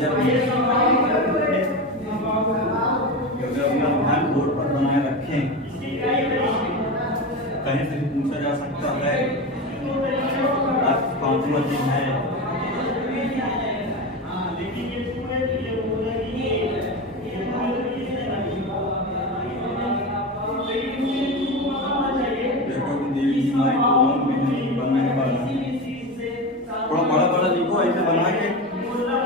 जब अपना ध्यान बोर्ड पर बनाए रखें। कहीं से भी पूछा जा सकता है, आज 5वां दिन है। थोड़ा बड़ा बड़ा लिखो, ऐसे बना के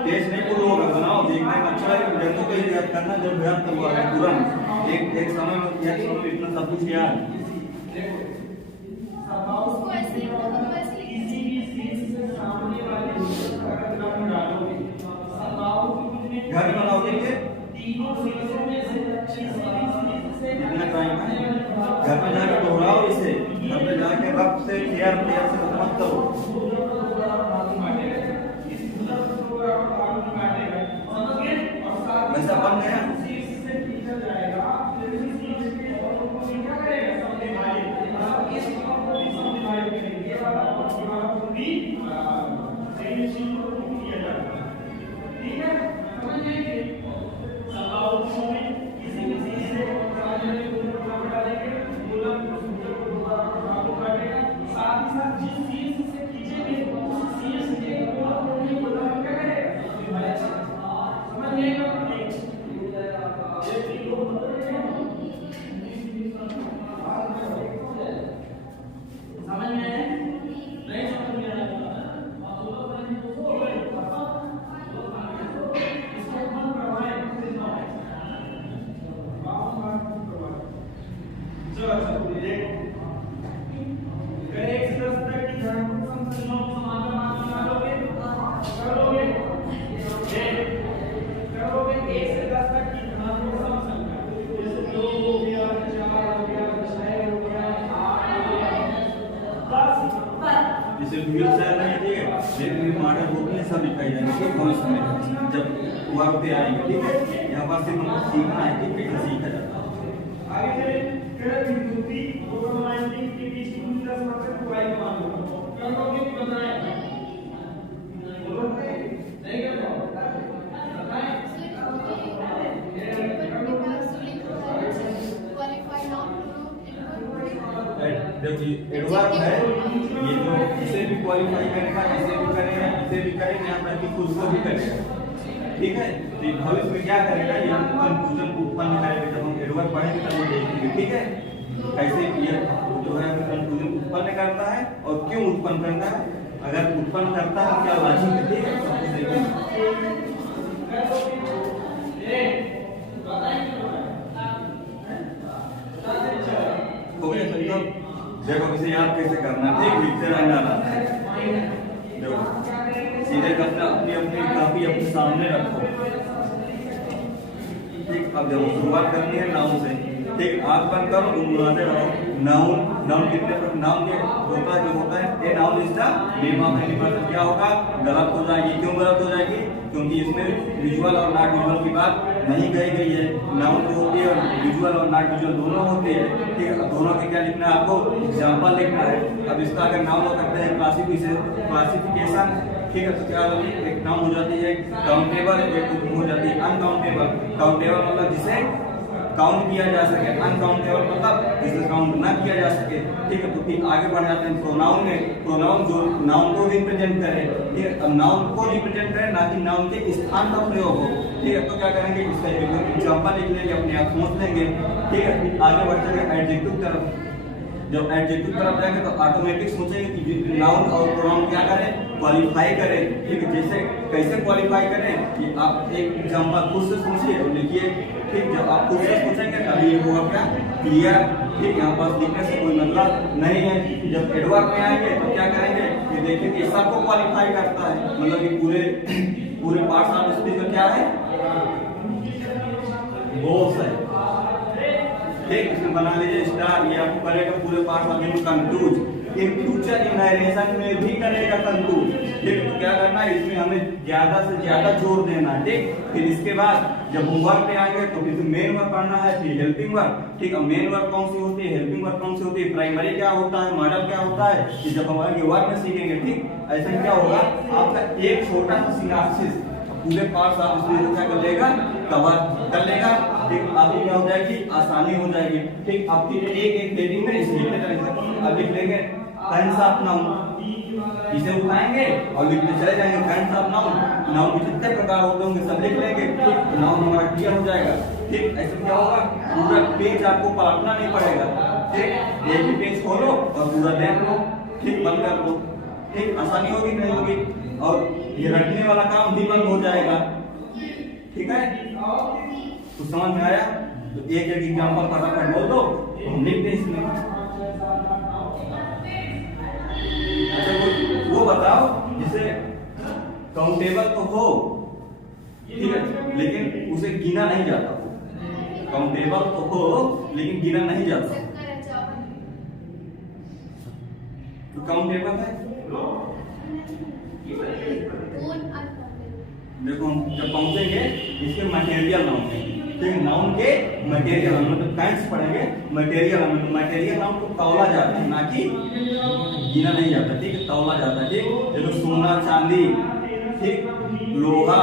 टेस्ट नहीं पूरा होगा, बनाओ, देखने में अच्छा लगे, जल्दी को ही याद करना, जब याद करवा है तुरंत एक समय में इतना सब कुछ याद। उसको ऐसे लिखो तो ऐसे घर में बनाओगे इतना टाइम है, घर में जाके दोहराओ इसे, घर में जाके रब से प्यार से मत करो। वैसा बन गया मॉडल होती है, सब लिखाई जाएंगे भविष्य में जब वर्क पे आएंगे। ठीक है, यहाँ पर सिर्फ हमको सीखना है कि कैसे सीखा जाता है। एडवर्ब है ये, जो इसे भी क्वालिफाई करेगा, इसे भी करेगा, इसे भी करेगा, यहाँ तक कि खुद को भी करेगा। ठीक है, तो भविष्य में क्या करेगा, ये कंफ्यूजन उत्पन्न करेगा। जब हम एडवर्ब पढ़ेंगे तब वो देखेंगे। ठीक है, कैसे ये जो है कंफ्यूजन उत्पन्न करता है और क्यों उत्पन्न करता है, अगर उत्पन्न करता है क्या लॉजिक है। ठीक है, सब कुछ देखेंगे। देखो इसे याद कैसे करना है, ठीक, लिखते रहना है। देखो सीधे अपना अपनी अपनी कॉपी अपने सामने रखो। ठीक, अब जब शुरुआत करनी है नाउन से, ठीक, आंख बंद करो, गुनगुनाते रहो। नाउन कितने पर नाउन के होता है, जो होता है a noun is the name of any person. क्या होगा, गलत हो जाएगी। क्यों गलत हो जाएगी, क्योंकि इसमें विजुअल और नॉट विजुअल की बात नहीं कही गई है। नाउन जो होती है विजुअल और नॉट विजुअल दोनों होते हैं। ठीक है, दोनों के क्या लिखना है, आपको एग्जांपल लिखना है। अब इसका अगर नाउन हो करते हैं क्लासिफिकेशन, ठीक है, तो क्या होगी, एक नाउन हो जाती है काउंटेबल, एक हो जाती है अनकाउंटेबल। काउंटेबल मतलब जिसे काउंट किया जा सके, अनकाउंटेबल मतलब जिसे काउंट ना किया जा सके। ठीक है, तो फिर आगे बढ़ जाते हैं प्रोनाउन में। प्रोनाउन जो नाउन को रिप्रेजेंट करे, ठीक है, अब नाउन को रिप्रेजेंट करे, ना कि नाउन के स्थान का प्रयोग हो। ठीक है, तो क्या करेंगे, इसका एग्जांपल लिख लेंगे, अपने आप समझ लेंगे। ठीक है, फिर आगे बढ़ते हैं एडजेक्टिव तरफ। जब एडजेक्टिव तरफ जाएंगे तो ऑटोमेटिक सोचेंगे कि नाउन और प्रोनाउन क्या करें, क्वालिफाई करें। ठीक है, जैसे कैसे क्वालिफाई करें कि आप एक एग्जांपल खुद से सोचिए और लिखिए। ठीक, जब आप खुद से सोचेंगे तभी ये होगा क्या, क्लियर। ठीक, यहाँ पर लिखने से कोई मतलब नहीं है। जब एडवर्ब में आएंगे तो क्या करेंगे कि देखिए कि सबको क्वालिफाई करता है, मतलब कि पूरे पार्ट्स ऑफ स्पीच में क्या है, बोथ है। ठीक, इसमें बना लीजिए स्टार, ये आपको करेगा पूरे part of confuse. In future in narration में भी करेगा कंफ्यूज। ठीक, तो क्या करना है, इसमें हमें ज्यादा से ज्यादा जोर देना है। ठीक, फिर इसके बाद जब वर्ब पे आएंगे तो फिर मेन वर्ब पढ़ना है, फिर हेल्पिंग वर्ब। ठीक, अब मेन वर्ब कौन सी होती है, हेल्पिंग वर्ब कौन सी होती है, प्राइमरी क्या होता है, मॉडल क्या होता है, कि जब हम आगे वर्ब में सीखेंगे। ठीक, ऐसा क्या होगा, आपका एक छोटा सा सिनॉप्सिस पूरे पार्ट्स आप इसमें क्या कर लेगा, कवर कर लेगा। ठीक, आपकी क्या हो जाएगी, आसानी हो जाएगी। ठीक, आपकी एक एक हेडिंग में इस लिखते चलेंगे। अब लिख लेंगे काइंड्स ऑफ नाउन, इसे उठाएंगे और लिखते चले जाएंगे काइंड्स ऑफ नाउन। नाउन के जितने प्रकार होते होंगे सब लिख लेंगे। ठीक, नाउन हमारा क्लियर हो जाएगा। ठीक, ऐसे क्या होगा, पूरा पेज आपको पलटना नहीं पड़ेगा। ठीक, एक ही पेज खोलो और पूरा देख लो। ठीक, बंद कर दो। ठीक, आसानी होगी नहीं होगी, और ये रटने वाला काम भी बंद हो जाएगा। ठीक है, तो समझ में आया? तो एक एक एग्जांपल फटाफट बोल दो तो हम लिखते हैं इसमें। अच्छा, वो बताओ जिसे काउंटेबल तो हो, ठीक है, लेकिन उसे गिना नहीं जाता। काउंटेबल तो हो लेकिन गिना नहीं जाता, तो काउंटेबल है। देखो जब पहुंचेंगे इसके मटेरियल नाउन है। ठीक, नाउन के मटेरियल नाउन मतलब काइंड्स पढ़ेंगे। मटेरियल नाउन, तो मटेरियल नाउन को तौला जाता है, ना कि गिना नहीं जाता। ठीक है, तौला जाता है। ठीक, देखो सोना चांदी, ठीक, लोहा,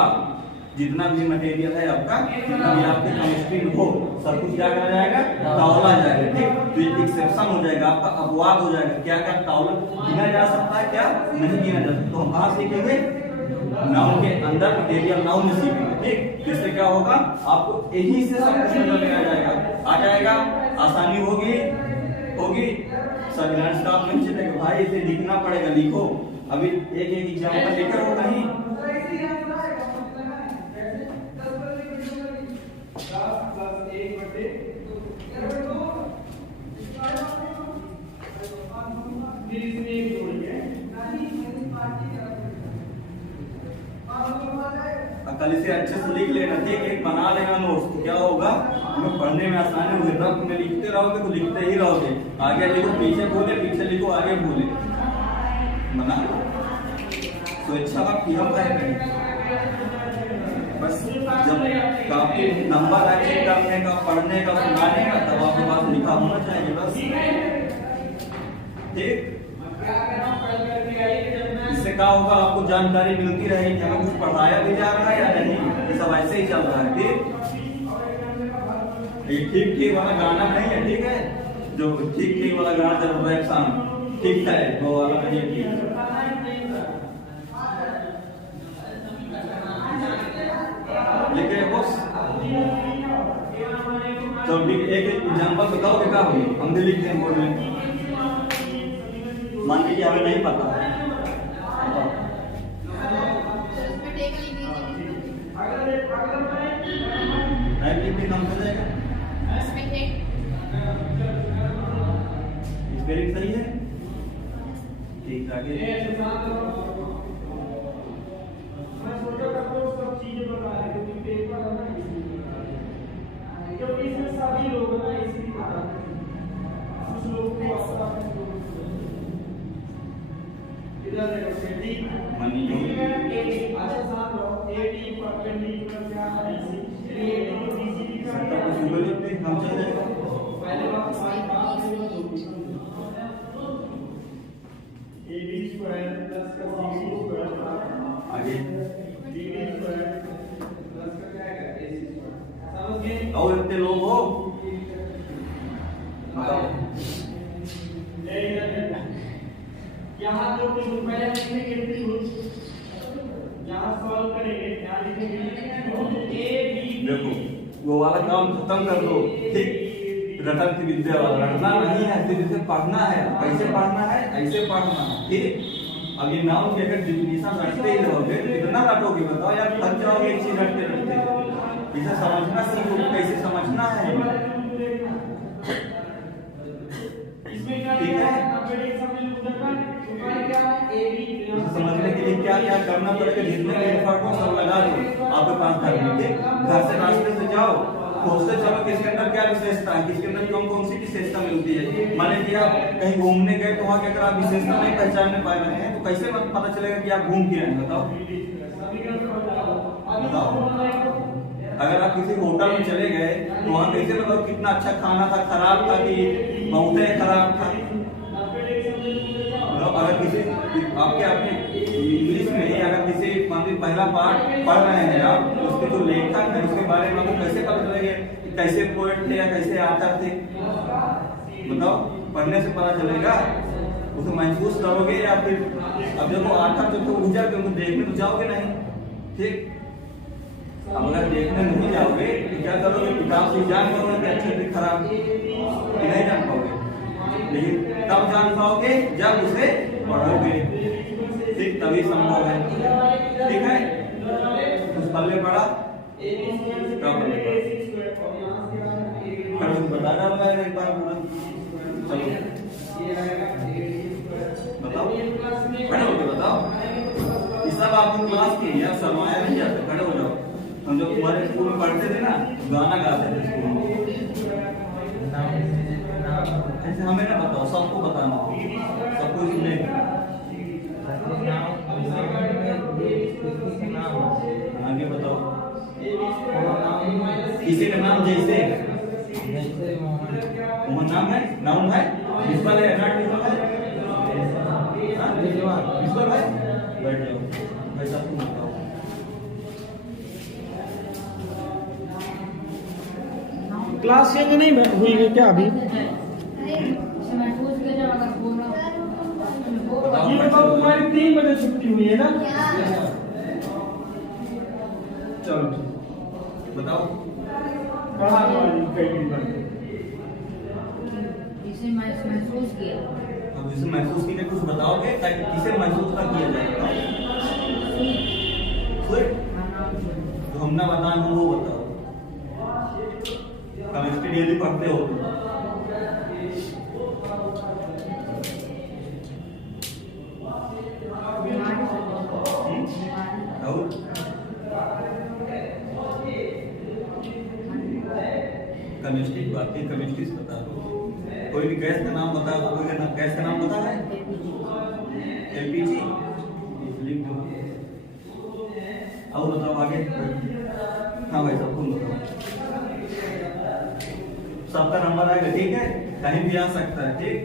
जितना भी मटेरियल है आपका, जितना भी आपके केमिस्ट्री में हो, सब कुछ क्या करा जाएगा, तौला जाएगा। ठीक, तो एक एक्सेप्शन हो जाएगा, आपका अपवाद हो जाएगा। क्या क्या तौला गिना जा सकता है, क्या नहीं गिना जा सकता। तो हम कहाँ सीखेंगे, नाउन के अंदर मटेरियल नाउन में सीखेंगे। ठीक, जिससे क्या होगा, आपको यही से सब कुछ समझ में आ जाएगा। आसानी होगी सब स्टाफ नहीं चलेगा, भाई इसे लिखना पड़ेगा, लिखो। अभी एक एक एग्जांपल लिखे हो कहीं, कल इसे अच्छे से लिख लेना। ठीक, एक बना लेना नोट्स, तो क्या होगा, हमें पढ़ने में आसानी होगी। रफ में लिखते रहोगे तो लिखते ही रहोगे, आगे लिखो पीछे भूले, पीछे लिखो आगे भूले, बना तो अच्छा का किया है। बस जब काफी नंबर आए करने का, पढ़ने का, सुनाने का, तब आपके पास लिखा होना चाहिए बस। ठीक, इससे क्या होगा, आपको जानकारी मिलती रहेगी कि हमें कुछ पढ़ाया भी जा रहा है या नहीं, ये सब ऐसे ही चल रहा है। ठीक, ठीक ठीक वाला गाना नहीं है। ठीक है, जो ठीक ठीक वाला गाना चल रहा है शाम, ठीक है, वो वाला नहीं है। ठीक, लेकिन बस तो ठीक, एक एग्जांपल बताओ क्या होगी, हम भी लिखते हैं बोर्ड में। मान लीजिए हमें नहीं पता है, कम हो जाएगा। स्पेलिंग सही है? ठीक, आगे क्योंकि इसमें सभी लोग ना इसी कुछ लोग को इधर अच्छा साथ रहो, एडी परपेंडिकुलर क्या है, एडी बीसी का कुछ सिंबल पे हम चल जाएगा। पहले बात एडी स्क्वायर प्लस का सीडी स्क्वायर, आगे डीडी स्क्वायर प्लस का क्या आएगा, एसी स्क्वायर। समझ गए? और इतने लोग हो, यहाँ तो पहले लिखेंगे, यहाँ सॉल्व करेंगे, यहाँ लिखेंगे ए बी। देखो वो वाला काम खत्म कर दो। ठीक, रटन की विद्या वाला रटना नहीं है, सिर्फ इसे पढ़ना है। कैसे पढ़ना है, ऐसे पढ़ना है। ठीक, अब ये नाउन की अगर डिफिनेशन रटते ही रहोगे तो कितना रटोगे बताओ यार, थक जाओगे एक चीज रटते रटते। इसे समझना सीखो, कैसे समझना है। ठीक है, समझने के लिए क्या क्या करना पड़ेगा, जितने भी एफर्ट हो सब लगा दो आपके पास घर में। ठीक, घर से रास्ते से जाओ, खोजते चलो किसके अंदर क्या विशेषता है, किसके अंदर कौन कौन सी विशेषता मिलती है। मान लीजिए आप कहीं घूमने गए तो वहाँ की अगर आप विशेषता नहीं पहचानने पा रहे हैं तो कैसे पता चलेगा कि आप घूम के आए, बताओ बताओ। अगर आप किसी होटल में चले गए तो वहाँ कैसे बताओ कितना अच्छा खाना था, खराब था कि बहुत ही खराब था। अगर किसी आपके अपने इंग्लिश में अगर किसी पहला पार्ट पढ़ रहे हैं आप, तो उसके जो लेखक है उसके बारे में आपको कैसे पता चलेगा कि कैसे पोएट थे या कैसे आथर थे? बताओ, पढ़ने से पता चलेगा, उसे महसूस करोगे या फिर अब देखो आथर जब तो उजा के उनको देखने तो जाओगे नहीं, ठीक? अब अगर देखने नहीं जाओगे तो क्या करोगे? किताब से जान पाओगे कि अच्छे से खराब, नहीं जान पाओगे, लेकिन तब जान पाओगे जब उसे पढ़ोगे, ठीक? तभी संभव है, ठीक है? उस पल्ले पढ़ा, क्या पल्ले पढ़ा, बता डालना है एक बार पूरा, चलो बताओ, खड़े होके बताओ। ये सब आपने क्लास की या सरमाया नहीं जाते, खड़े हो जाओ। हम जब तुम्हारे स्कूल में पढ़ते थे ना, गाना गाते थे स्कूल में, ऐसे हमें ना बताओ, सबको बताना, सबको सुनेगा। आगे बताओ, किसी का नाम जैसे मोहन नाम है, नाउन है, प्रिंसिपल है, नॉट प्रिंसिपल है, प्रिंसिपल है, बैठ जाओ, वैसा तुम बताओ। क्लास चेंज नहीं हुई है क्या अभी? ये बताओ, तुम्हारी 3 बजे छुट्टी हुई है ना? चलो बताओ, पढ़ा कई बार इसे महसूस किया। अब इसे महसूस किए कुछ बताओगे ताकि किसे महसूस ना किया जाए? जो हम ना बताएं वो बताओ। केमिस्ट्री डेली पढ़ते हो केमिस्ट्री की बात है, केमिस्ट्री से बता दो। कोई भी गैस का नाम बता दो, कोई का गैस का नाम पता है? एलपीजी, लिख दो। और बताओ आगे। हाँ भाई साहब, तुम बताओ। सबका नंबर आएगा, ठीक है? कहीं भी आ सकता है, ठीक?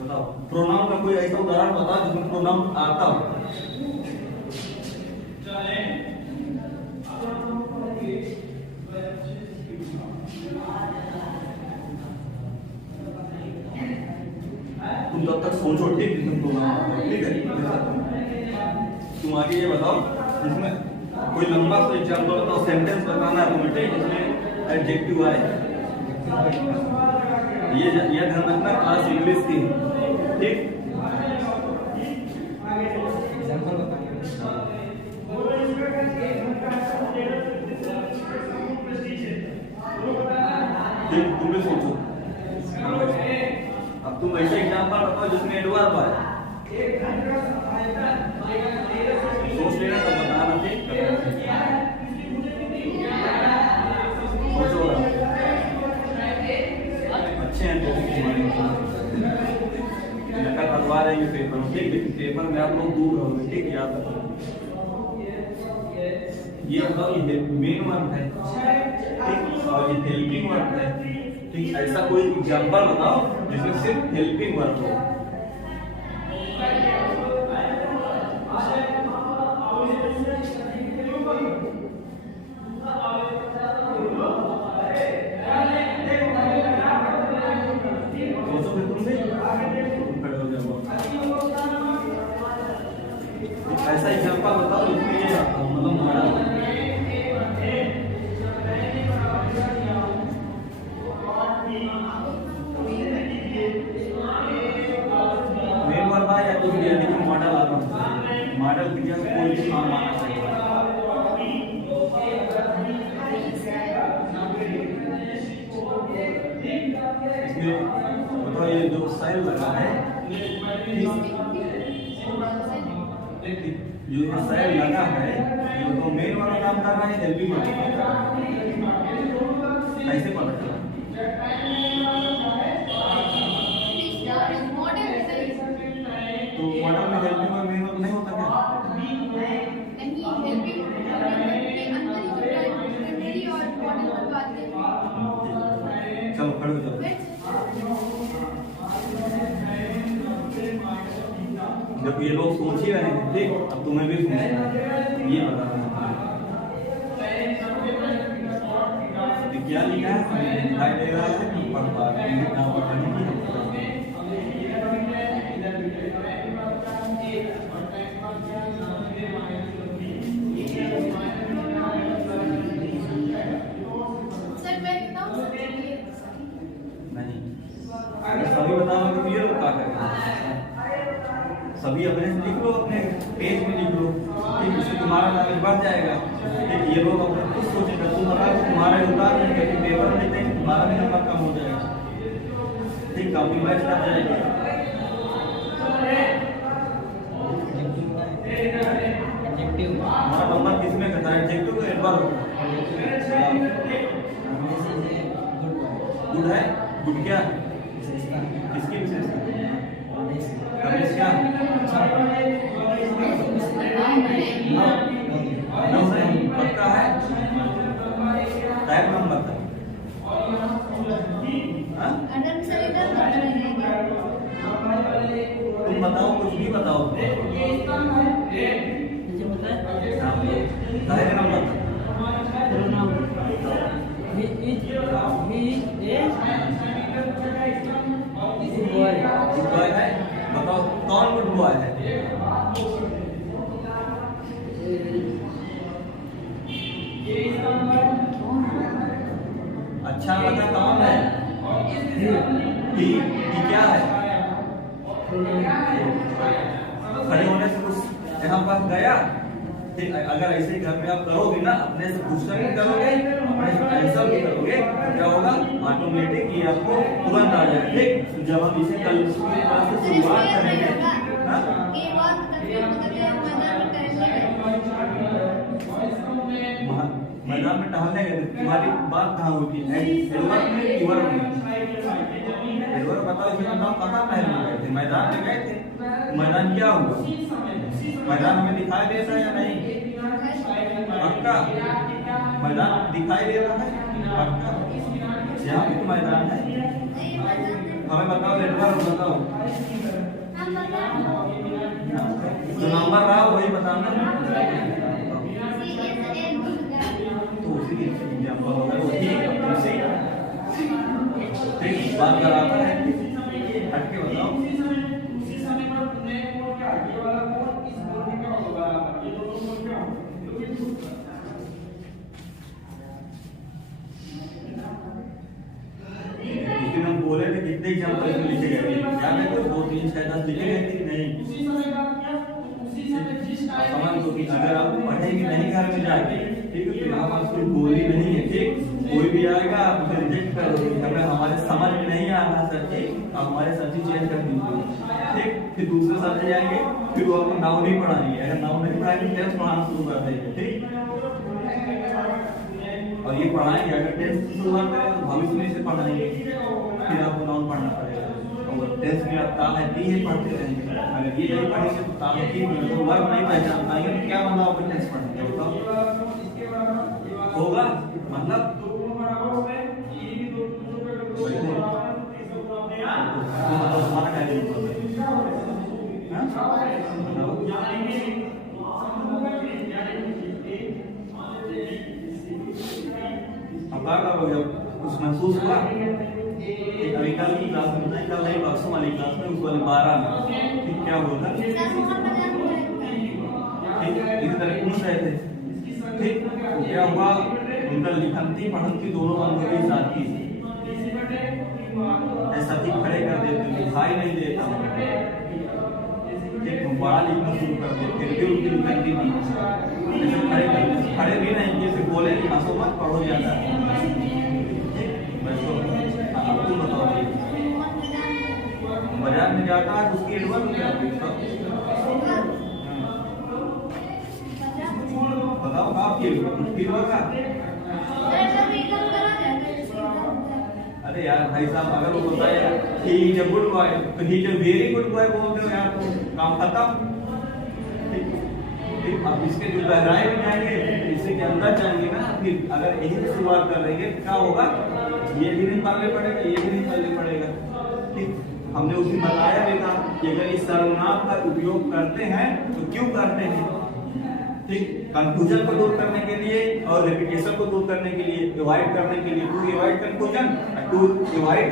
बताओ, प्रोनाउन का कोई ऐसा उदाहरण बताओ जिसमें प्रोनाउन आता हो। तुम तब तक सोचो, ठीक? जिसमें प्रोनाउन आता हो, ठीक है? तुम आगे ये बताओ जिसमें कोई लंबा सा एग्जाम्पल बताओ, सेंटेंस बताना है तुम्हें, ठीक? जिसमें एडजेक्टिव आए। ये ध्यान रखना, क्लास इंग्लिश की, ठीक? ठीक, तुम भी सोचो। अब तुम ऐसे एग्जाम्पल बताओ जिसमें एडवर्ब आए, सोच लेना तो बताना, ठीक? सोचो, अच्छे हैं तो नकल हटवा रहे हैं पेपर में, ठीक? लेकिन पेपर में आप लोग दूर रहोगे, ठीक? याद रखो। ये बताओ, ये मेन वर्ब है, ठीक? और ये हेल्पिंग वर्ब है, ठीक? ऐसा कोई एग्जाम्पल बताओ जिसमें सिर्फ हेल्पिंग वर्ब हो। ऐसा एग्जाम्पल बताओ जिसमें ये मतलब मॉडल मेन वर्ब या कुछ भी, लेकिन मॉडल आना चाहिए। मॉडल क्रिया से कोई भी काम आना चाहिए। इसमें बताओ, ये जो सेल लगा है, जो सेल लगा है, ये तो मेन वाला काम कर रहा है, हेल्पिंग वाला काम कर रहा है। कैसे पता चला? तो मॉडल में हेल्पिंग और मेन वाला नहीं होता क्या? चलो खड़े हो जाओ। जब ये लोग सोच ही रहे हैं, ठीक, अब तुम्हें भी सोचना है, ये बताना है। क्या लिखा है हमें दिखाई दे रहा है कि पढ़ पा रहे हैं, क्या पढ़ेंगे। सर मैं बताऊं नहीं, अगर सभी बताओगे तो ये लोग क्या करेंगे। सभी अपने से लिख लो, अपने पेज में लिख लो, ठीक, इससे तुम्हारा नॉलेज बढ़ जाएगा। ठीक, ये लोग अपने खुद सोचेगा, तुम बताओ तुम्हारा उतार देंगे, पेपर लेते हैं तुम्हारा भी नंबर कम हो जाएगा। ठीक, काफी मैच कर जाएगा। हमारा नंबर किसमें करता है, एडजेक्टिव का एडवर्ब गुड है। गुड क्या किसकी विशेषता, रमेश क्या पक्का है, टाइप नंबर था। अडम सर इधर कर रहे हैं। तुम बताओ, कुछ भी बताओ। दाहिने नंबर गुड बॉय है, बताओ कौन गुड बॉय है। अच्छा लगा कौन है, ही क्या है। खड़े होने से कुछ यहाँ पर गया, ठीक, अगर ऐसे घर में आप करोगे ना, अपने से पूछकर भी करोगे, अपने से आंसर भी करोगे, तो क्या होगा, ऑटोमेटिक ये आपको तुरंत आ जाएगा। ठीक, तो जब हम इसे कल से शुरुआत करेंगे, ये बात मैदान में टहलने गए, तुम्हारी बात कहाँ हुई थी, बताओ, इसे नाम कहाँ पहले गए थे, मैदान में गए थे, मैदान क्या हुआ, मैदान हमें दिखाई देता है या नहीं, पक्का मैदान दिखाई दे रहा है, पक्का यहाँ भी तो मैदान है। हमें बताओ, एडवर्ब बताओ, जो नंबर रहा वही बताना, तो उसी एग्जाम्पल होगा, उसी बात कराता है, हट के बताओ। हम बोले थे कितने एग्जाम्पल इसमें लिखे गए, क्या मैं कोई 2 3 6 10 लिखे गए थे नहीं। समझ लो कि अगर आप पढ़ेंगे नहीं घर में जाके, ठीक है, तो यहाँ पास कोई गोली नहीं है, ठीक, कोई भी आएगा आप उसे रिजेक्ट कर दोगे, अगर हमारे समझ में नहीं आ रहा सर जी, आप हमारे सर जी चेंज कर दीजिए, ठीक, फिर दूसरे सर जी आएंगे, फिर वो आपको नाउ नहीं पढ़ाएंगे, अगर नाउ नहीं पढ़ाएंगे टेंस पढ़ाना शुरू कर देंगे, ठीक, और ये पढ़ाएंगे, अगर टेंस की शुरुआत करें तो भविष्य में इसे पढ़ाएंगे, फिर आपको नाउन पढ़ना पड़ेगा, और टेंस में आप ता है ती है पढ़ते रहेंगे, अगर ये नहीं पढ़ेंगे तो ता है ती में तो वर्ब नहीं पहचान पाएंगे, तो क्या मतलब आपको टेंस पढ़ेंगे, बताओ होगा, मतलब हमारा क्या हो गया, कुछ महसूस हुआ। अभी कल की क्लास में बताएं, कल नहीं परसों वाली क्लास में उस वाले 12 में, ठीक, क्या बोला, ठीक, इस तरह पूछ रहे थे, ठीक, तो क्या हुआ, उनका लिखनती पढ़नती दोनों बंद हो गई, साथी ऐसा ही खड़े कर देते, दिखाई नहीं देता, ठीक, बड़ा लिखना शुरू कर देते, फिर भी उनकी लिखनती नहीं, ऐसे खड़े कर, खड़े भी नहीं, जैसे बोले हंसो मत पढ़ो ज्यादा, ठीक, बस अब तुम बताओ, बाजार में जाता है उसकी एडवर्ब क्या बताओ, आपकी एडवर्ब का, अरे यार भाई साहब, अगर वो बताया he is a good boy, तो he is a very good boy बोलते हो यार, तो काम खत्म, ठीक, अब इसके जो गहराई में जाएंगे, इससे के अंदर जाएंगे ना, फिर अगर यही से शुरुआत कर लेंगे क्या होगा, ये भी नहीं पालने पड़ेगा, ये भी नहीं पालने पड़ेगा, ठीक, हमने उस दिन बताया भी था कि अगर इस सर्वनाम का उपयोग करते हैं तो क्यों करते हैं, ठीक, कंफ्यूजन को दूर करने के लिए और रिपीटेशन को दूर करने के लिए, अवॉइड करने के लिए, to avoid confusion, to avoid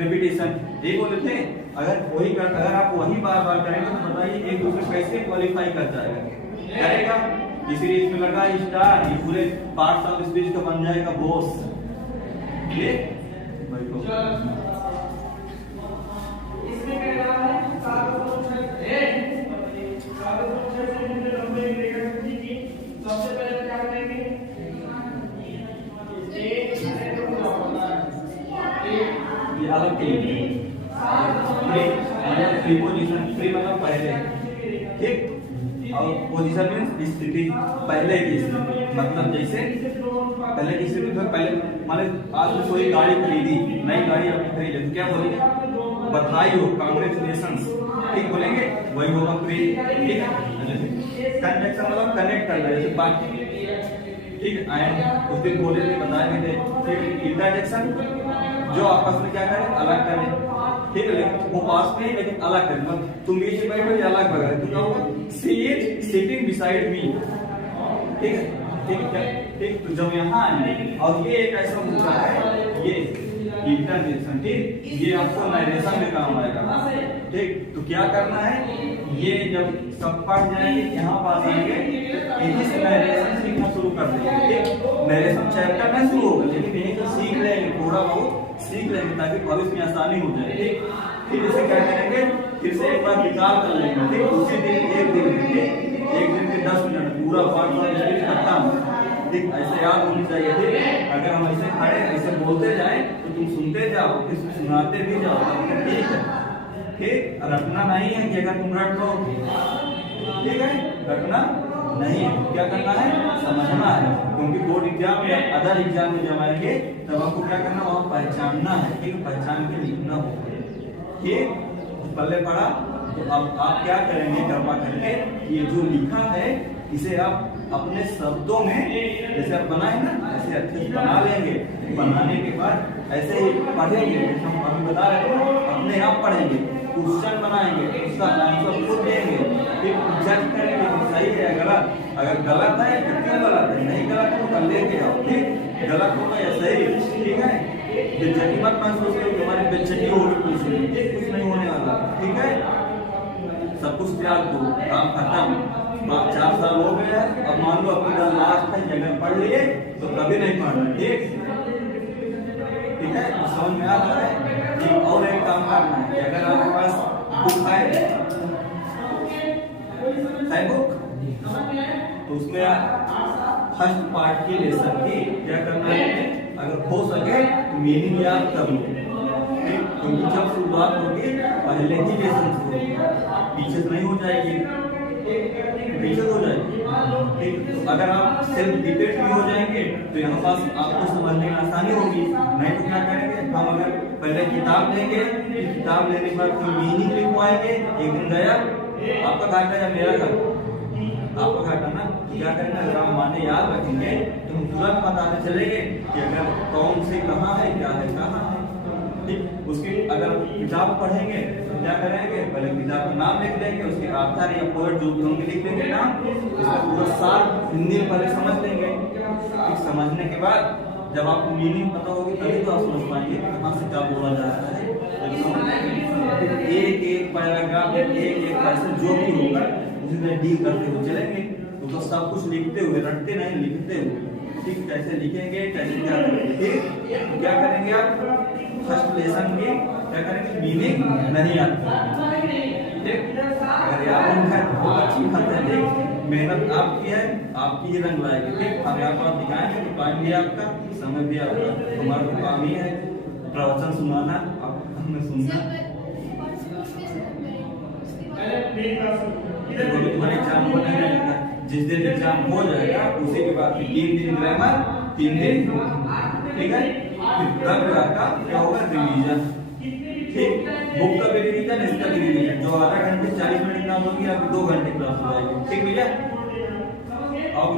repetition, ये बोले थे। अगर आप वही बार बार करेंगे तो बताइए एक दूसरे कैसे क्वालिफाई कर जाएगा, करेगा। इसीलिए इसमें लगा स्टार, ये पूरे पार्ट्स ऑफ स्पीच का बन जाएगा बॉस। ये अलग प्रीपोजिशन, प्री मतलब पहले, ठीक, और पोजीशन मींस स्थिति, पहले की स्थिति, मतलब जैसे पहले की स्थिति तो पहले माने आज में कोई गाड़ी खरीदी, नई गाड़ी आपने खरीदी तो क्या बोलेंगे, बधाई हो, कांग्रेचुलेशंस, ठीक बोलेंगे, वही होगा प्री, ठीक है। कंजंक्शन मतलब कनेक्ट करना, जैसे बात, ठीक, एंड उस दिन बोले थे, बताए थे, ठीक, इंटरजेक्शन जो आपस में क्या करें, अलग करें, ठीक है, लेकिन वो पास में लेकिन अलग करें, मतलब तुम बीच में बैठो या अलग बगैर, तुम कहोगे सी इज सिटिंग बिसाइड मी, ठीक है, ठीक है, ठीक। तो जब यहाँ आएंगे और ये एक ऐसा मुद्दा है, ये इंटरजेक्शन, ठीक, ये आपको नरेशन में काम आएगा, ठीक। तो क्या करना है, ये जब सब पढ़ जाएंगे यहाँ पास आएंगे, यही से नरेशन सीखना शुरू कर देंगे, ठीक। नरेशन चैप्टर में शुरू होगा, लेकिन यही तो सीख लेंगे, थोड़ा बहुत सीख लेंगे ताकि भविष्य में आसानी हो जाए, ठीक। फिर इसे क्या करेंगे, फिर से एक बार विचार कर लेंगे, ठीक, उसी दिन एक दिन के 10 मिनट पूरा पाठ खत्म, ठीक, ऐसे याद होनी चाहिए, ठीक। अगर हम ऐसे खड़े ऐसे बोलते जाएं तो तुम सुनते जाओ, फिर सुनाते भी जाओ, ठीक है, ठीक। रटना नहीं है कि अगर तुम रट लो, ठीक है, रटना नहीं है, क्या करना है, समझना है, क्योंकि बोर्ड एग्जाम या अदर एग्जाम में जब आएंगे तब आपको क्या करना, वहाँ पहचानना है, ठीक, पहचान के लिखना होगा, ठीक। पहले पढ़ा तो अब आप क्या करेंगे, कृपा करके ये जो लिखा है इसे आप अपने शब्दों में, जैसे आप बनाए ना ऐसे अच्छे से बना लेंगे, बनाने के बाद ऐसे ही पढ़ेंगे, हम अभी बता रहे थे, अपने आप पढ़ेंगे, क्वेश्चन बनाएंगे, उसका आंसर खुद देंगे, फिर जज करेंगे कि सही है गलत, अगर गलत है तो क्यों गलत है, नहीं गलत है तो कल लेके आओ, ठीक, गलत होगा या सही, ठीक है। बेइज्जती मत महसूस करो कि हमारी बेइज्जती होगी, कुछ नहीं होने वाला, ठीक है। सब कुछ त्याग दो, काम खत्म, 4 साल हो गए हैं, अब मान लो अपनी लास्ट है, अगर पढ़ लिए तो कभी नहीं पढ़ना, ठीक, ठीक है, समझ में आ रहा है, ठीक। और एक काम करना है कि अगर आपके पास बुक है बुक, तो उसमें फर्स्ट पार्ट की लेसन की क्या करना है, अगर हो सके तो मीनिंग याद कर लो, ठीक, क्योंकि जब शुरुआत होगी पहले ही लेसन होगी, पीछे नहीं हो जाएगी, पीछे हो जाएगी, ठीक। तो अगर आप सेल्फ डिपेंड भी हो जाएंगे तो यहाँ पास आपको समझने में आसानी होगी, नहीं तो क्या करेंगे, हम अगर पहले किताब लेंगे, किताब लेने के बाद मीनिंग लिखवाएंगे, एक दिन गया आपका घाटा या मेरा घाटा, आपका घाटा ना, क्या करेंगे, अगर आप माने याद रखेंगे तो हम तुरंत बताने चलेंगे कि अगर कौन से कहाँ है, क्या है, कहाँ है, ठीक। उसके अगर किताब पढ़ेंगे तो क्या करेंगे, पहले किताब का नाम लिख लेंगे, उसके आधार या पोएट जो भी होंगे लिख लेंगे नाम, उसका पूरा सार हिंदी में पहले समझ लेंगे, ठीक। समझने के बाद जब आपको मीनिंग पता होगी तभी तो आप समझ पाएंगे कहाँ से क्या बोला जा रहा है, एक एक पैराग्राफ, एक एक पैसेज जो भी होगा उसी में डील करते हुए चलेंगे, तो सब कुछ लिखते हुए, रटते नहीं, लिखते हुए, ठीक। कैसे लिखेंगे, कैसे क्या करेंगे, ठीक। क्या करेंगे आप फर्स्ट लेसन में क्या करेंगे, मीनिंग नहीं आता, ठीक। अगर याद है तो बहुत अच्छी बात है, ठीक, मेहनत आपकी है, आपकी ही रंग लाएगी, ठीक। हम यहाँ पर दिखाएंगे तो टाइम भी आपका, समय भी आपका, हमारा तो काम ही है प्रवचन सुनाना, आप हमें सुनना, तुम्हारे एग्जाम होने जाएगा, जिस दिन एग्जाम हो जाएगा उसी के बाद 3 दिन ग्रामर, 3 दिन, ठीक है, फिर का क्या होगा, रिवीजन, ठीक। बुक का भी रिवीजन, इसका भी रिवीजन, जो आधा घंटे 40 मिनट क्लास होगी आपकी 2 घंटे क्लास हो जाएगी, ठीक भैया। और